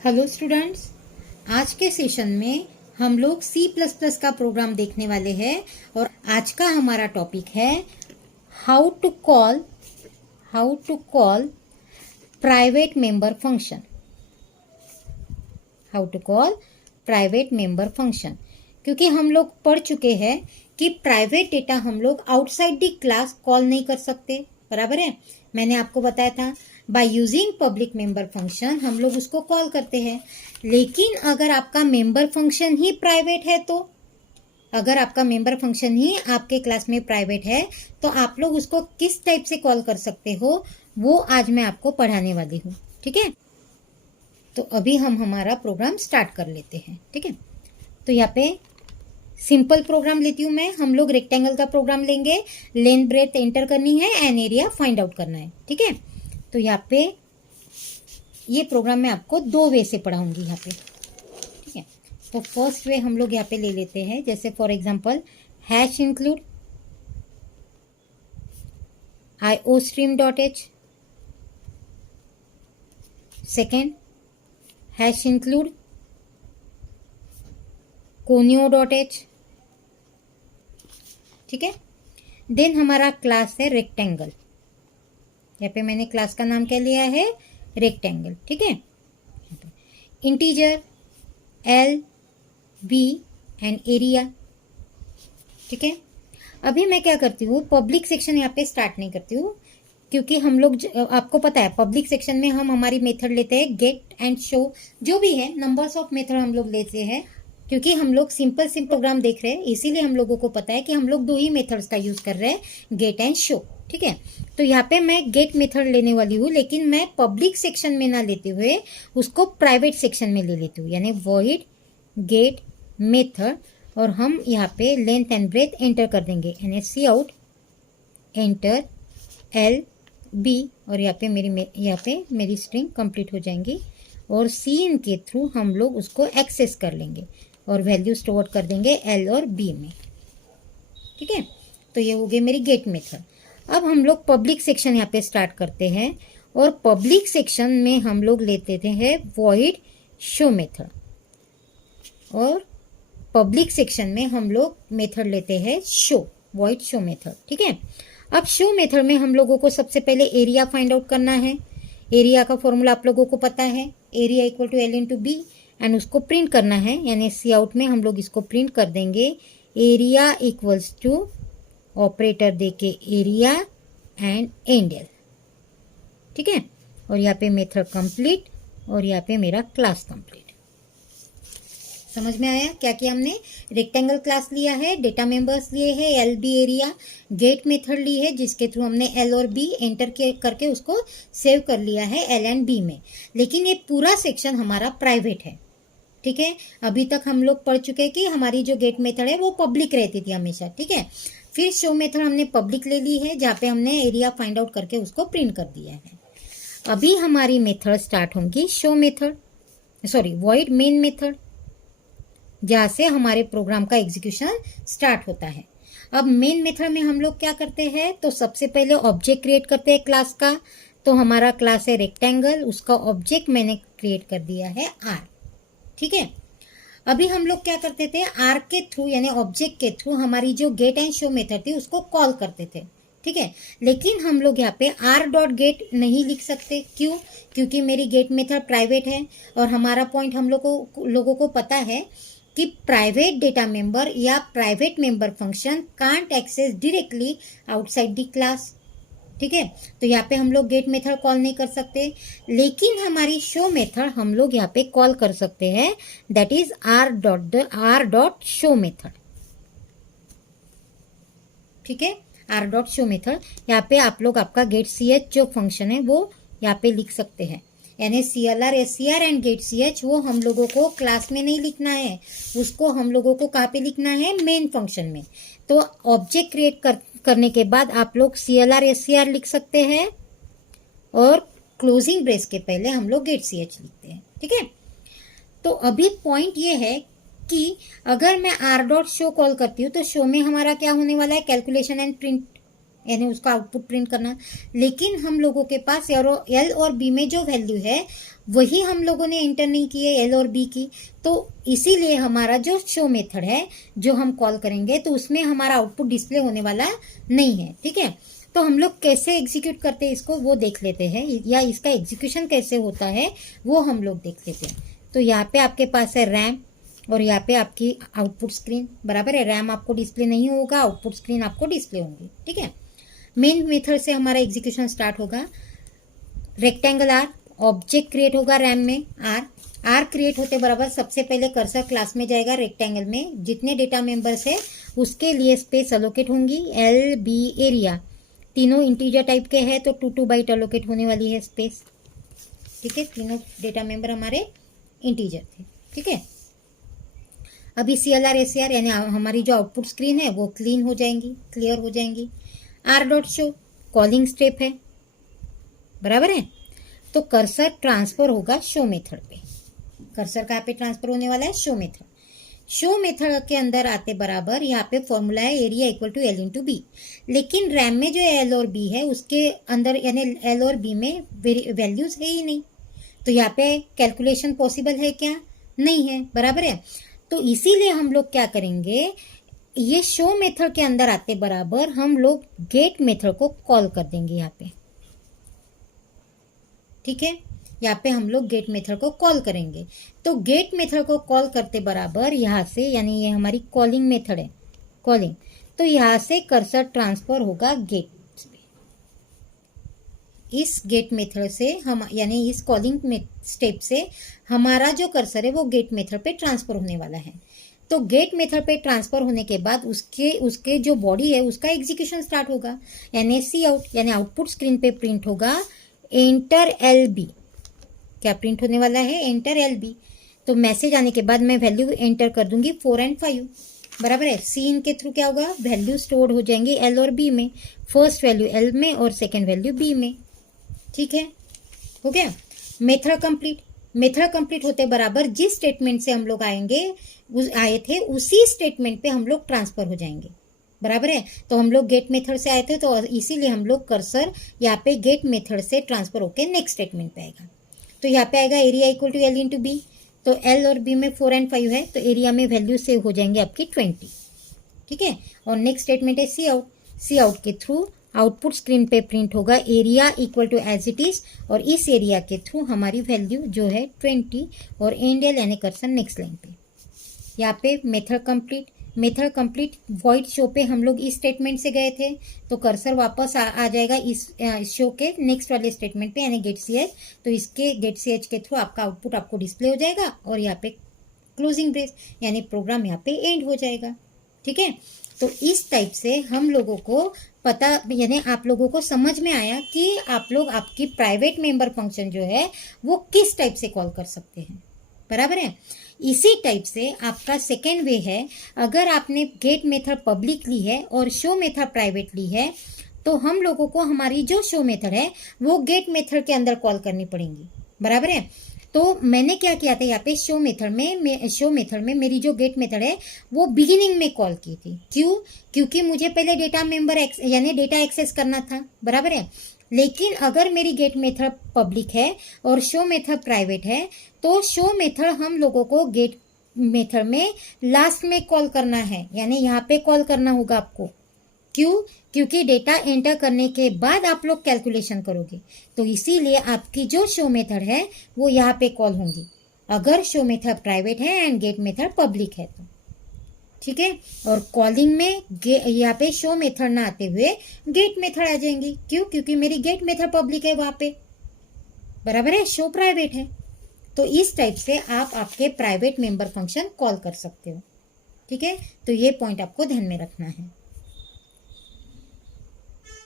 Hello students, आज के session में हम लोग C++ का प्रोग्राम देखने वाले हैं और आज का हमारा टॉपिक है how to call private member function. How to call private member function, क्योंकि हम लोग पढ़ चुके हैं कि प्राइवेट डेटा हम लोग आउटसाइड दी क्लास कॉल नहीं कर सकते, बराबर है। मैंने आपको बताया था by using public member function हम लोग उसको कॉल करते हैं। लेकिन अगर आपका मेंबर फंक्शन ही प्राइवेट है, तो अगर आपका मेंबर फंक्शन ही आपके क्लास में प्राइवेट है तो आप लोग उसको किस टाइप से कॉल कर सकते हो, वो आज मैं आपको पढ़ाने वाली हूँ। ठीक है, तो अभी हम हमारा प्रोग्राम स्टार्ट कर लेते हैं। ठीक है, तो यहाँ पे सिंपल प्रोग्राम लेती हूँ मैं। हम लोग रेक्टेंगल का प्रोग्राम लेंगे, लेंथ ब्रेथ एंटर करनी है एंड एरिया फाइंड आउट करना है। ठीक है, तो यहाँ पे ये प्रोग्राम मैं आपको दो वे से पढ़ाऊंगी यहाँ पे। ठीक है, तो फर्स्ट वे हम लोग यहाँ पे ले लेते हैं, जैसे for example hash include iostream.h, second hash include conio.h। ठीक है, देन हमारा क्लास है रेक्टेंगल। यहाँ पे मैंने क्लास का नाम क्या लिया है, रेक्टेंगल। ठीक है, integer L B and area. ठीक है, अभी मैं क्या करती हूँ, पब्लिक सेक्शन यहाँ पे स्टार्ट नहीं करती हूँ, क्योंकि हम लोग आपको पता है पब्लिक सेक्शन में हम हमारी मेथड लेते हैं गेट एंड शो, जो भी है नंबर्स ऑफ मेथड हम लोग लेते हैं, क्योंकि हम लोग सिंपल प्रोग्राम देख रहे हैं, इसीलिए हम लोगों को पता है कि हम लोग दो ही मेथड्स का यूज कर रहे हैं, गेट एंड शो। ठीक है, तो यहाँ पे मैं गेट मेथड लेने वाली हूँ, लेकिन मैं पब्लिक सेक्शन में ना लेते हुए उसको प्राइवेट सेक्शन में ले लेती हूँ, यानी वॉइड गेट मेथड। और हम यहाँ पे लेंथ एंड ब्रेथ एंटर कर देंगे, यानी C out enter L B, और यहाँ पे मेरी स्ट्रिंग कंप्लीट हो जाएंगी। और सी इन के थ्रू हम लोग उसको एक्सेस कर लेंगे और वैल्यू स्टोर कर देंगे एल और बी में। ठीक है, तो ये हो गई मेरी गेट मेथड। अब हम लोग पब्लिक सेक्शन यहाँ पे स्टार्ट करते हैं, और पब्लिक सेक्शन में हम लोग लेते थे वॉइड शो मेथड, और पब्लिक सेक्शन में हम लोग मेथड लेते हैं शो, वॉइड शो मेथड। ठीक है, अब शो मेथड में हम लोगों को सबसे पहले एरिया फाइंड आउट करना है। एरिया का फॉर्मूला आप लोगों को पता है, area equal to L into B, and उसको प्रिंट करना है, यानी सी आउट में हम लोग इसको प्रिंट कर देंगे एरिया इक्वल्स टू ऑपरेटर देके एरिया एंड एंडल। ठीक है, और यहाँ पे मेथड कंप्लीट, और यहाँ पे मेरा क्लास कंप्लीट। समझ में आया क्या किया हमने? रेक्टेंगल क्लास लिया है, डेटा मेंबर्स लिए हैं L B area, get method ली है जिसके थ्रू हमने एल और बी एंटर करके उसको सेव कर लिया है एल एंड बी में। लेकिन ये पूरा सेक्शन हमारा प्राइवेट है। ठीक है, अभी तक हम लोग पढ़ चुके हैं कि हमारी जो गेट मेथड है वो पब्लिक रहती थी हमेशा। ठीक है, फिर शो मेथड हमने पब्लिक ले ली है, जहाँ पे हमने एरिया फाइंड आउट करके उसको प्रिंट कर दिया है। अभी हमारी मेथड स्टार्ट होंगी show method, sorry void main method, जहाँ से हमारे प्रोग्राम का एग्जीक्यूशन स्टार्ट होता है। अब मेन मेथड में हम लोग क्या करते हैं, तो सबसे पहले ऑब्जेक्ट क्रिएट करते हैं क्लास का। तो हमारा क्लास है रेक्टेंगल, उसका ऑब्जेक्ट मैंने क्रिएट कर दिया है आर। ठीक है, अभी हम लोग क्या करते थे, आर के थ्रू यानी ऑब्जेक्ट के थ्रू हमारी जो गेट एंड शो मेथड थी उसको कॉल करते थे। ठीक है, लेकिन हम लोग यहाँ पे आर डॉट गेट नहीं लिख सकते। क्यों? क्योंकि मेरी गेट मेथड प्राइवेट है, और हमारा पॉइंट हम लोगों को पता है कि प्राइवेट डेटा मेंबर या private member function can't access directly outside the class. ठीक है, तो यहाँ पे हम लोग गेट मेथड कॉल नहीं कर सकते, लेकिन हमारी शो मेथड हम लोग यहाँ पे कॉल कर सकते हैं, that is R dot show method. ठीक है, आर डॉट शो मेथड, यहाँ पे आप लोग आपका गेट सी एच जो फंक्शन है वो यहाँ पे लिख सकते हैं, यानी CLR SCR and get CH वो हम लोगों को क्लास में नहीं लिखना है, उसको हम लोगों को कहाँ पे लिखना है, मेन फंक्शन में। तो ऑब्जेक्ट क्रिएट करने के बाद आप लोग CLR SCR लिख सकते हैं, और क्लोजिंग ब्रेस के पहले हम लोग गेट CH लिखते हैं। ठीक है, तो अभी पॉइंट ये है कि अगर मैं आर डॉट शो कॉल करती हूँ तो शो में हमारा क्या होने वाला है, कैलकुलेशन एंड प्रिंट, यानी उसका आउटपुट प्रिंट करना। लेकिन हम लोगों के पास एल और बी में जो वैल्यू है वही हम लोगों ने एंटर नहीं की है, एल और बी की। तो इसीलिए हमारा जो शो मेथड है जो हम कॉल करेंगे तो उसमें हमारा आउटपुट डिस्प्ले होने वाला नहीं है। ठीक है, तो हम लोग कैसे एग्जीक्यूट करते हैं इसको वो देख लेते हैं, या इसका एग्जीक्यूशन कैसे होता है वो हम लोग देख लेते हैं। तो यहाँ पे आपके पास है रैम और यहाँ पे आपकी आउटपुट स्क्रीन, बराबर है। रैम आपको डिस्प्ले नहीं होगा, आउटपुट स्क्रीन आपको डिस्प्ले होंगी। ठीक है, मेन मेथड से हमारा एग्जीक्यूशन स्टार्ट होगा। रेक्टेंगल आर, ऑब्जेक्ट क्रिएट होगा रैम में आर क्रिएट होते बराबर सबसे पहले कर्सर क्लास में जाएगा। रेक्टेंगल में जितने डेटा मेंबर्स है उसके लिए स्पेस अलोकेट होंगी। एल बी एरिया तीनों इंटीजर टाइप के हैं तो 2 बाइट अलोकेट होने वाली है स्पेस। ठीक है, तीनों डेटा मेंबर हमारे इंटीजर थे। ठीक है, अभी CLR SCR यानी हमारी जो आउटपुट स्क्रीन है वो क्लीन हो जाएंगी, क्लियर हो जाएंगी। R dot show calling step है, बराबर है। तो कर्सर ट्रांसफर होगा शो मेथड पे। कर्सर कहाँ पे ट्रांसफर होने वाला है? Show method. शो मेथड के अंदर आते बराबर यहाँ पे फॉर्मूला है area equal to L into B. लेकिन रैम में जो एल और बी है उसके अंदर यानी एल और बी में वैल्यूज है ही नहीं, तो यहाँ पे कैलकुलेशन पॉसिबल है क्या? नहीं है, बराबर है। तो इसीलिए हम लोग क्या करेंगे, ये शो मेथड के अंदर आते बराबर हम लोग गेट मेथड को कॉल कर देंगे यहाँ पे। ठीक है, यहाँ पे हम लोग गेट मेथड को कॉल करेंगे। तो गेट मेथड को कॉल करते बराबर यहाँ से, यानी ये हमारी कॉलिंग मेथड है, कॉलिंग, तो यहाँ से कर्सर ट्रांसफर होगा गेट। इस गेट मेथड से हम यानी इस कॉलिंग स्टेप से हमारा जो कर्सर है वो गेट मेथड पे ट्रांसफर होने वाला है। तो गेट मेथड पे ट्रांसफर होने के बाद उसके जो बॉडी है उसका एग्जीक्यूशन स्टार्ट होगा, यानी सी आउट यानी आउटपुट स्क्रीन पे प्रिंट होगा एंटर एल बी। क्या प्रिंट होने वाला है? Enter L B. तो मैसेज आने के बाद मैं वैल्यू एंटर कर दूंगी 4 और 5, बराबर है। सीन के थ्रू क्या होगा, वैल्यू स्टोर हो जाएंगी एल और बी में, फर्स्ट वैल्यू एल में और सेकेंड वैल्यू बी में। ठीक है, हो गया। Method complete. मेथड कंप्लीट होते बराबर जिस स्टेटमेंट से हम लोग आए थे उसी स्टेटमेंट पे हम लोग ट्रांसफर हो जाएंगे, बराबर है। तो हम लोग गेट मेथड से आए थे तो इसीलिए हम लोग कर्सर यहाँ पे गेट मेथड से ट्रांसफर होके नेक्स्ट स्टेटमेंट पे आएगा। तो यहाँ पे आएगा area equal to L into B. तो एल और बी में 4 और 5 है तो एरिया में वैल्यू सेव हो जाएंगे आपकी 20। ठीक है, और नेक्स्ट स्टेटमेंट है सी आउट। सी आउट के थ्रू आउटपुट स्क्रीन पे प्रिंट होगा area equal to as it is, और इस एरिया के थ्रू हमारी वैल्यू जो है 20 और एंड एल यानी कर्सर नेक्स्ट लाइन पे। यहाँ पे method complete. Method complete void show पे हम लोग इस स्टेटमेंट से गए थे तो कर्सर वापस आ जाएगा इस शो के नेक्स्ट वाले स्टेटमेंट पे यानी गेट सी एच। तो इसके गेट सी एच के थ्रू आपका आउटपुट आपको डिस्प्ले हो जाएगा और यहाँ पे क्लोजिंग ब्रेस यानी प्रोग्राम यहाँ पे एंड हो जाएगा। ठीक है, तो इस टाइप से हम लोगों को पता यानी आप लोगों को समझ में आया कि आप लोग आपकी प्राइवेट मेंबर फंक्शन जो है वो किस टाइप से कॉल कर सकते हैं, बराबर है। इसी टाइप से आपका सेकेंड वे है, अगर आपने गेट मेथड पब्लिक ली है और शो मेथड प्राइवेट ली है तो हम लोगों को हमारी जो शो मेथड है वो गेट मेथड के अंदर कॉल करनी पड़ेंगी, बराबर है। तो मैंने क्या किया था यहाँ पे शो मेथड में मेरी जो गेट मेथड है वो बिगिनिंग में कॉल की थी। क्यों? क्योंकि मुझे पहले डेटा मेंबर यानी डेटा एक्सेस करना था, बराबर है। लेकिन अगर मेरी गेट मेथड पब्लिक है और शो मेथड प्राइवेट है तो शो मेथड हम लोगों को गेट मेथड में लास्ट में कॉल करना है, यानी यहाँ पे कॉल करना होगा आपको। क्यों? क्योंकि डेटा एंटर करने के बाद आप लोग कैलकुलेशन करोगे, तो इसीलिए आपकी जो शो मेथड है वो यहाँ पे कॉल होंगी अगर शो मेथड प्राइवेट है एंड गेट मेथड पब्लिक है तो। ठीक है, और कॉलिंग में यहाँ पे शो मेथड ना आते हुए गेट मेथड आ जाएंगी। क्यों? क्योंकि मेरी गेट मेथड पब्लिक है वहां पे, बराबर है, शो प्राइवेट है। तो इस टाइप से आप आपके प्राइवेट मेंबर फंक्शन कॉल कर सकते हो। ठीक है, तो ये पॉइंट आपको ध्यान में रखना है।